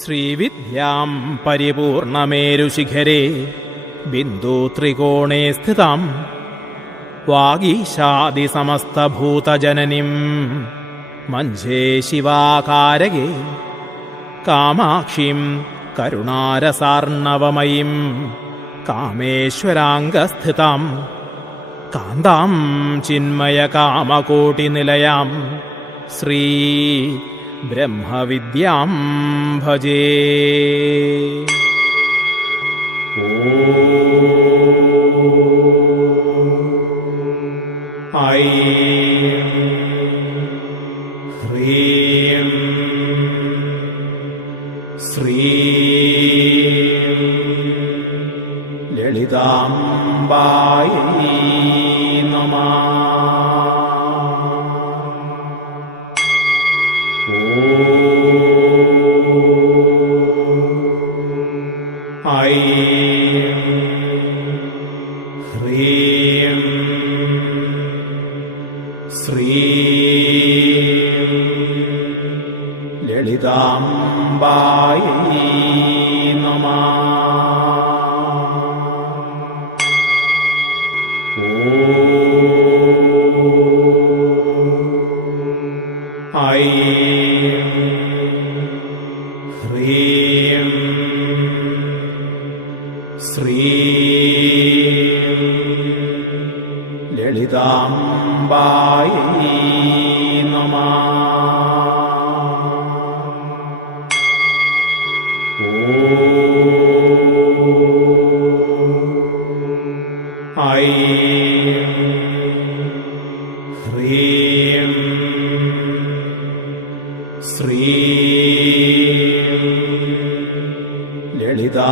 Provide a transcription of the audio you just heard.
ശ്രീവിദ്യാം പരിപൂർണമേരുശിഖരേ ബിന്ദുത്രികോണേ സ്ഥിതാം വാഗീശാദിസമസ്തഭൂതജനനീം മഞ്ജേ ശിവാകാരകേ കാമാക്ഷീം കരുണാരസാർണവമയീം കാമേശ്വരാംഗസ്ഥിതാം കാന്താം ചിന്മയകാമകോടിനിലയാം ശ്രീ ബ്രഹ്മവിദ്യാം ഭജേ. ഐം ഹ്രീം ശ്രീം ലളിതാംബായൈ നമഃ. ഐം ഹ്രീം ശ്രീം ലളിതാംബായൈ നമഃ. ഐം ഹ്രീം ശ്രീം ലളിതാംബായൈ നമഃ. ഐം ഹ്രീം ശ്രീം ലളിതാംബായൈ